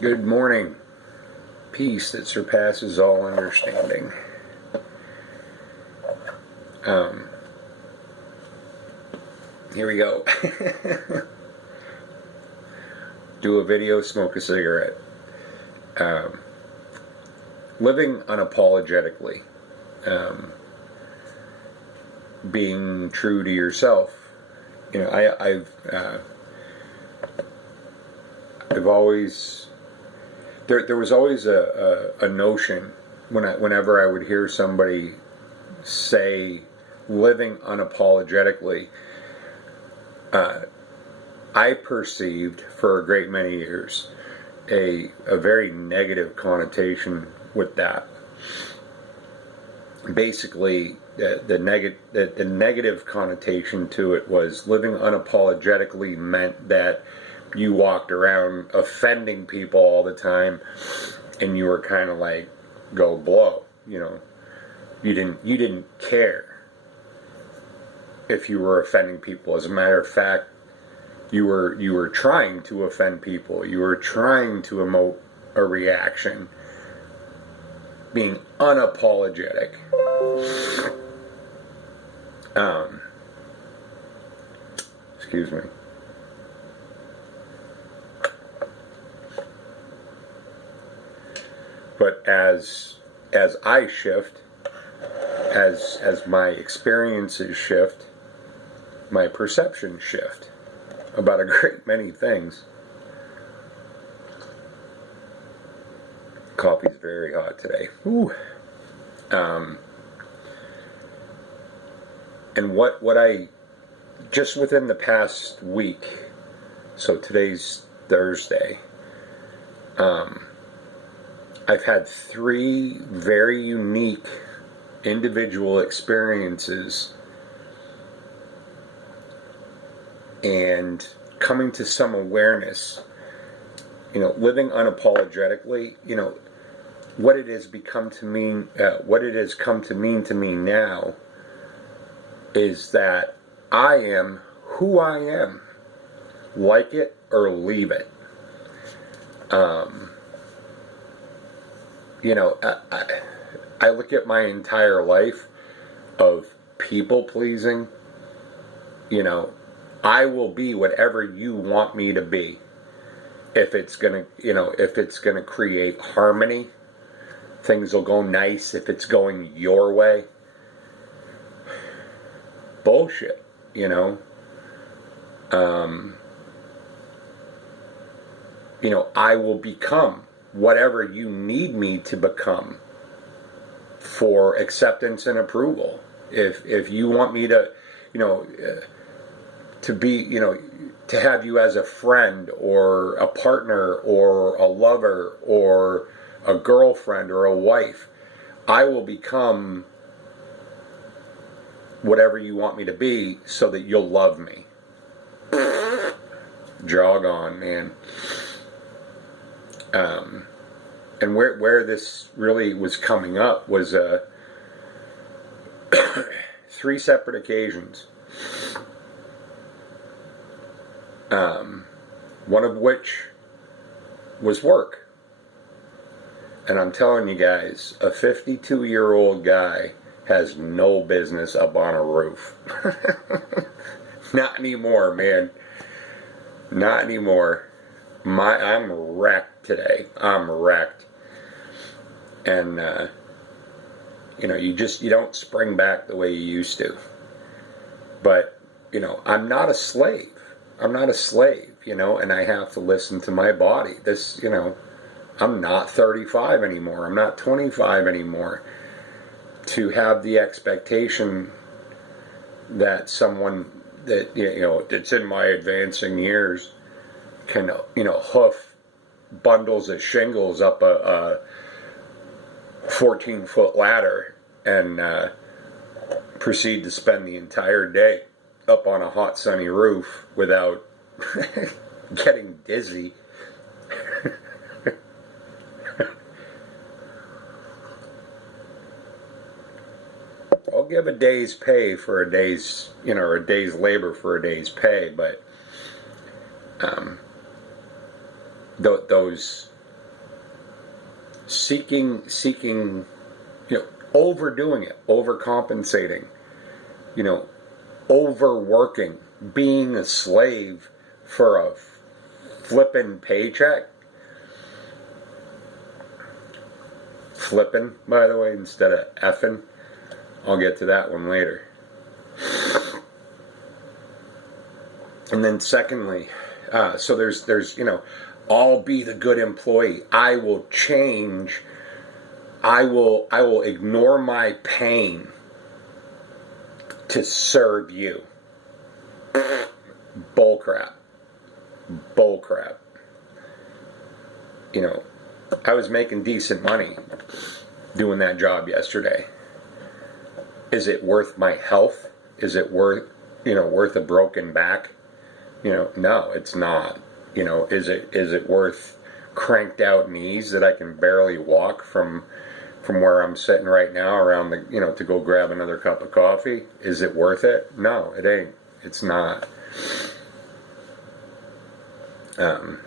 Good morning. Peace that surpasses all understanding. Here we go. Do a video, smoke a cigarette. Living unapologetically. Being true to yourself. You know, I've always there was always a notion whenever I would hear somebody say living unapologetically, I perceived for a great many years a very negative connotation with that. Basically, the negative connotation to it was living unapologetically meant that you walked around offending people all the time, and you were kind of like, go blow. You know, you didn't care if you were offending people. As a matter of fact, you were trying to offend people. You were trying to emote a reaction, being unapologetic. Excuse me. But as I shift, as my experiences shift, my perceptions shift about a great many things. Coffee's very hot today. Ooh. And what I just within the past week, so today's Thursday, I've had 3 very unique individual experiences and coming to some awareness, you know, living unapologetically, you know, what it has become to mean, what it has come to mean to me now is that I am who I am, like it or leave it. You know, I look at my entire life of people pleasing. You know, I will be whatever you want me to be. If it's gonna, you know, if it's gonna create harmony, things will go nice. If it's going your way, bullshit, you know. You know, I will become whatever you need me to become for acceptance and approval. If you want me to, you know, to be, you know, to have you as a friend or a partner or a lover or a girlfriend or a wife, I will become whatever you want me to be so that you'll love me. Jog on, man. And where this really was coming up was 3 separate occasions. One of which was work. And I'm telling you guys, a 52-year-old guy has no business up on a roof. Not anymore, man. Not anymore. I'm wrecked today. I'm wrecked. And, you know, you don't spring back the way you used to. But, you know, I'm not a slave. I'm not a slave, you know, and I have to listen to my body. This, you know, I'm not 35 anymore. I'm not 25 anymore. To have the expectation that someone that, you know, that's in my advancing years can, you know, hoof bundles of shingles up a 14-foot ladder and proceed to spend the entire day up on a hot sunny roof without getting dizzy. I'll give a day's pay for a day's, you know, or a day's labor for a day's pay, but those seeking, overdoing it, overcompensating, overworking, being a slave for a flippin' paycheck. Flippin', by the way, instead of effing. I'll get to that one later. And then secondly, so there's I'll be the good employee. I will change. I will ignore my pain to serve you. Bullcrap. Bullcrap. I was making decent money doing that job yesterday. Is it worth my health? Is it worth a broken back? No, it's not. Is it worth cranked out knees that I can barely walk from where I'm sitting right now around the, to go grab another cup of coffee? Is it worth it? No, it ain't. It's not. And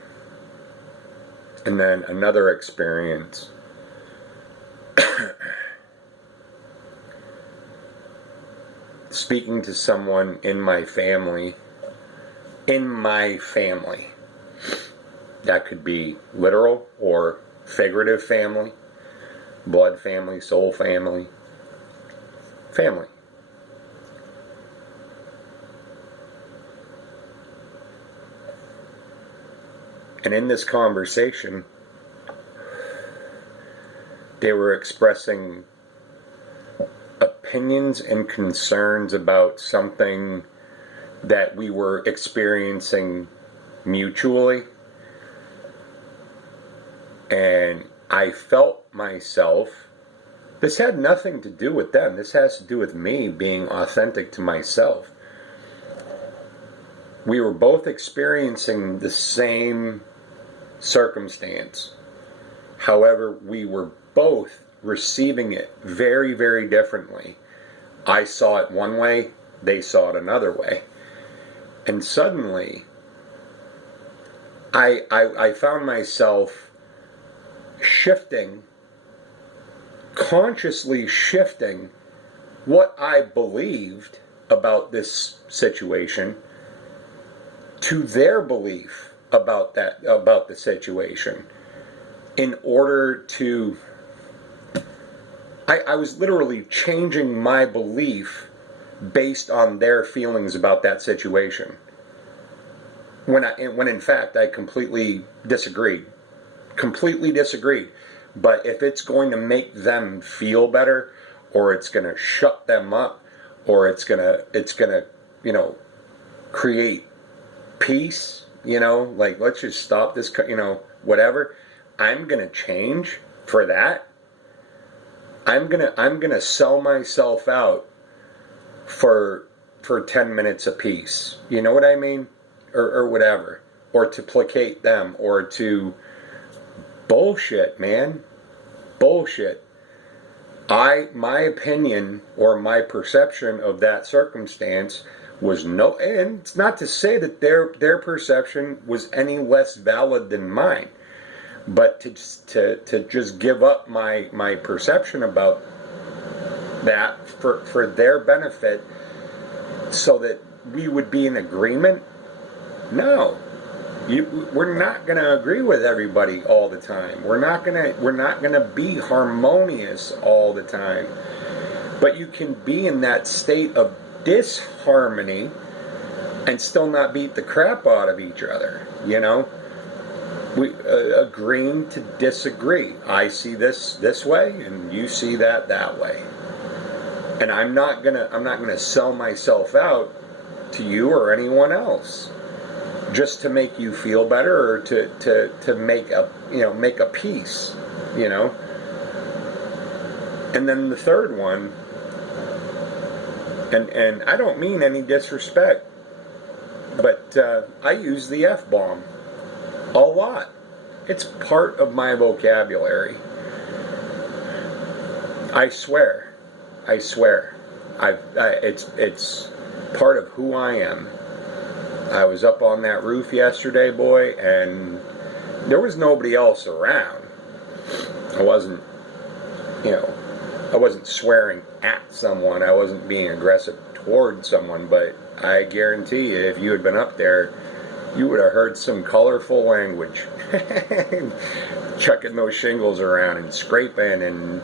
then another experience. Speaking to someone in my family. That could be literal or figurative family. Blood family, soul family. Family. And in this conversation, they were expressing opinions and concerns about something that we were experiencing mutually. And I felt myself, this had nothing to do with them. This has to do with me being authentic to myself. We were both experiencing the same circumstance. However, we were both receiving it very, very differently. I saw it one way, they saw it another way. And suddenly, I found myself consciously shifting what I believed about this situation to their belief about the situation, in order to, I was literally changing my belief based on their feelings about that situation, when in fact I completely disagreed. But if it's going to make them feel better, or it's going to shut them up, or it's gonna create peace, like, let's just stop this, whatever, I'm gonna change for that. I'm gonna sell myself out for 10 minutes apiece. You know what I mean? Or whatever. Or to placate them, or to bullshit, man. Bullshit. My opinion or my perception of that circumstance was no, and it's not to say that their perception was any less valid than mine, but to just give up my perception about that for their benefit, so that we would be in agreement. No, we're not going to agree with everybody all the time. We're not going to be harmonious all the time. But you can be in that state of disharmony and still not beat the crap out of each other. We agreeing to disagree. I see this way, and you see that way. And I'm not gonna sell myself out to you or anyone else just to make you feel better, or to make a peace, And then the third one, and I don't mean any disrespect, but I use the F-bomb a lot. It's part of my vocabulary. I swear. It's part of who I am. I was up on that roof yesterday, boy, and there was nobody else around. I wasn't, you know, I wasn't swearing at someone. I wasn't being aggressive toward someone, but I guarantee you, if you had been up there, you would have heard some colorful language. Chucking those shingles around and scraping, and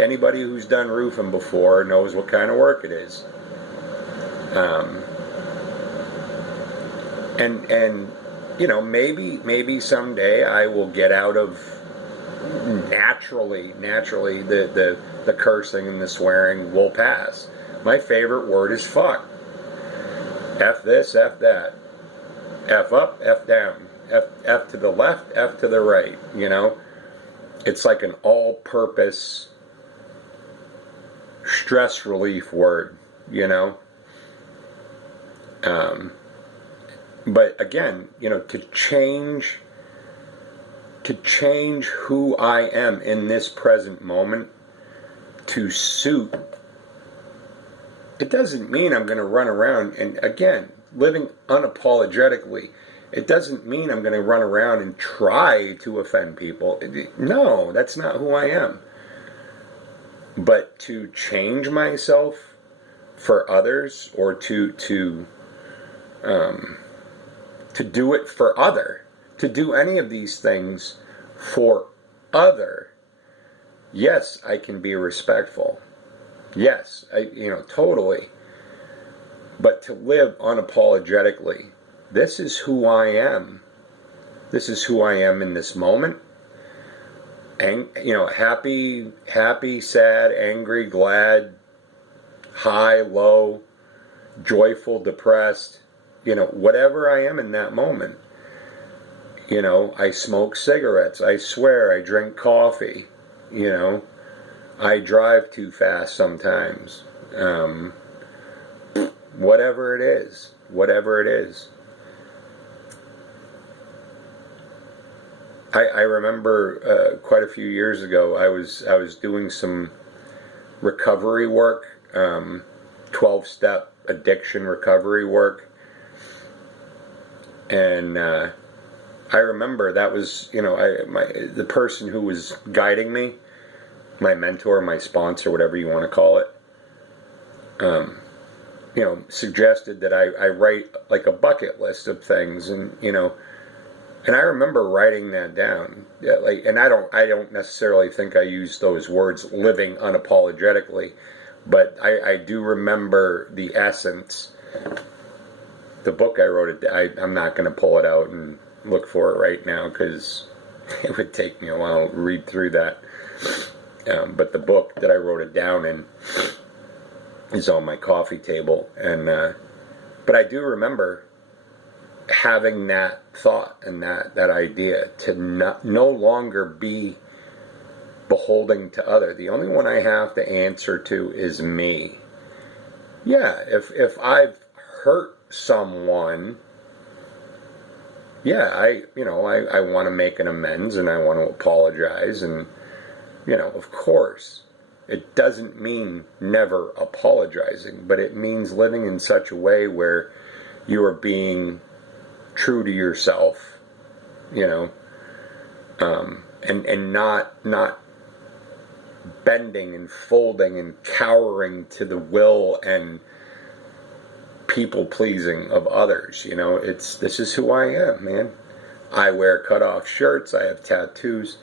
anybody who's done roofing before knows what kind of work it is. And you know, maybe someday I will get out of naturally the cursing and the swearing will pass. My favorite word is fuck. F this, F that. F up, F down. F to the left, F to the right, you know? It's like an all-purpose stress relief word, you know? But again, you know, to change who I am in this present moment to suit, it doesn't mean I'm going to run around and, again, living unapologetically, it doesn't mean I'm going to run around and try to offend people. No, that's not who I am. But to change myself for others, or to do it for other, to do any of these things for other, yes, I can be respectful. Yes, totally. But to live unapologetically, this is who I am. This is who I am in this moment. And, happy, sad, angry, glad, high, low, joyful, depressed, whatever I am in that moment. I smoke cigarettes, I swear, I drink coffee, I drive too fast sometimes. Whatever it is. I remember quite a few years ago, I was doing some recovery work, 12-step addiction recovery work, and I remember that was, the person who was guiding me, my mentor, my sponsor, whatever you want to call it, suggested that I write like a bucket list of things, and and I remember writing that down. Yeah, and I don't necessarily think I use those words, living unapologetically, but I do remember the essence. The book I wrote, I'm not going to pull it out and look for it right now because it would take me a while to read through that. But the book that I wrote it down in is on my coffee table, and but I do remember having that thought and that idea to no longer be beholden to other. The only one I have to answer to is me. Yeah, if I've hurt someone, yeah, I want to make an amends and I want to apologize, and of course, it doesn't mean never apologizing, but it means living in such a way where you are being true to yourself, and not bending and folding and cowering to the will and people pleasing of others. This is who I am, man. I wear cut-off shirts, I have tattoos,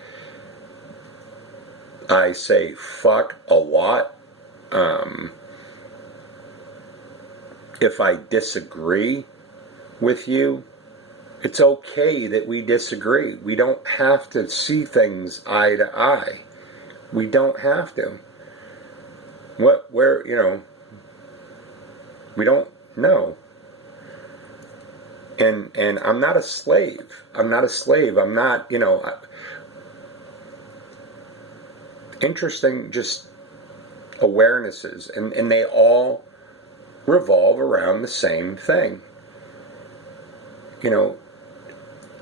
I say fuck a lot. If I disagree with you, it's okay that we disagree. We don't have to see things eye to eye. We don't have to. We don't know. And I'm not a slave. I'm not, interesting just awarenesses, and they all revolve around the same thing.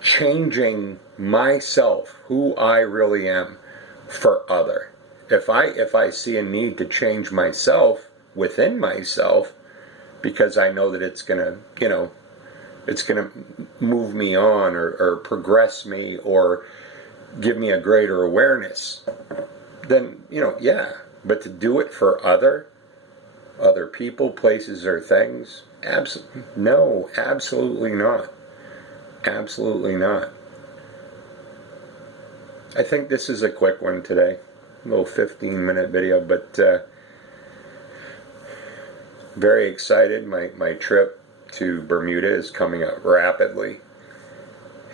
Changing myself, who I really am, for other. If I see a need to change myself within myself, because I know that it's gonna move me on or progress me, or give me a greater awareness, then, yeah. But to do it for other people, places, or things, no, absolutely not. Absolutely not. I think this is a quick one today. A little 15-minute video, but very excited. My trip to Bermuda is coming up rapidly.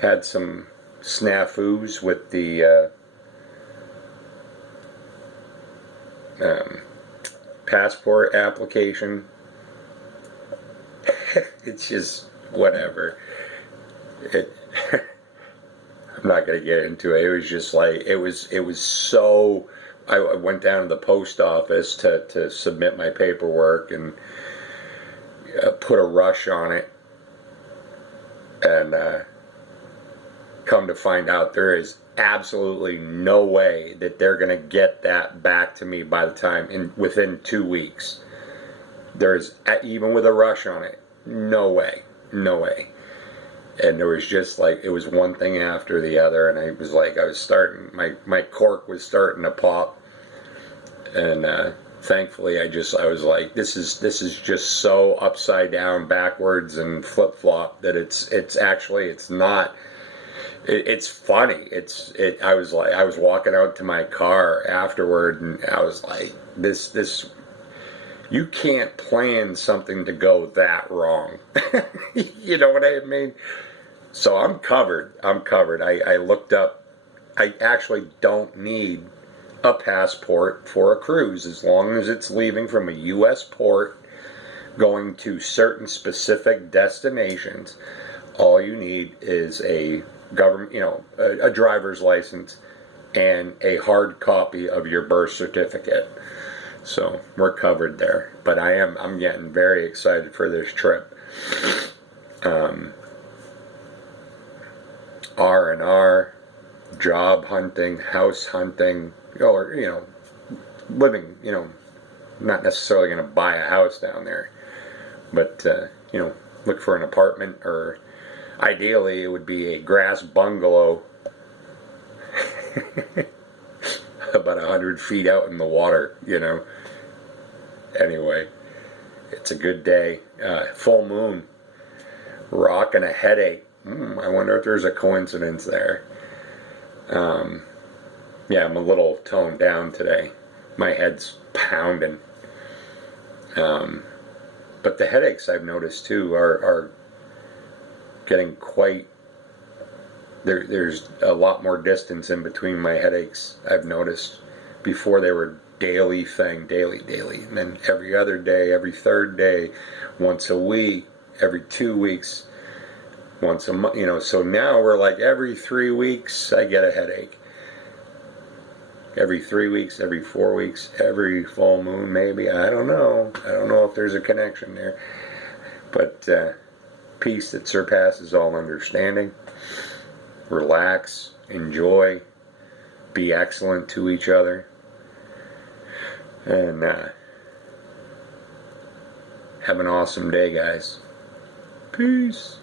Had some snafus with the passport application. It's just whatever. I'm not going to get into it. It was just like, it was so, I went down to the post office to submit my paperwork and put a rush on it, and come to find out there is absolutely no way that they're going to get that back to me by the time, within 2 weeks. There's, even with a rush on it, no way. And there was just like, it was one thing after the other, and I was starting, my cork was starting to pop, and thankfully I was like, this is just so upside down, backwards, and flip flop that it's actually, it's not. It's funny. I was walking out to my car afterward, and I was like, this. You can't plan something to go that wrong. You know what I mean? So I'm covered. I looked up. I actually don't need a passport for a cruise as long as it's leaving from a U.S. port going to certain specific destinations. All you need is a government, a driver's license and a hard copy of your birth certificate. So we're covered there. But I'm getting very excited for this trip. R&R, job hunting, house hunting, or living. Not necessarily going to buy a house down there, but look for an apartment, or ideally it would be a grass bungalow about 100 feet out in the water, Anyway, it's a good day. Full moon. Rocking a headache. I wonder if there's a coincidence there. Yeah, I'm a little toned down today. My head's pounding. But the headaches, I've noticed too, are getting quite... There's a lot more distance in between my headaches, I've noticed. Before they were daily thing, daily, and then every other day, every third day, once a week, every 2 weeks, once a month, so now we're like every 3 weeks I get a headache. Every 3 weeks, every 4 weeks, every full moon maybe. I don't know if there's a connection there. But peace that surpasses all understanding. Relax, enjoy, be excellent to each other, and have an awesome day, guys. Peace.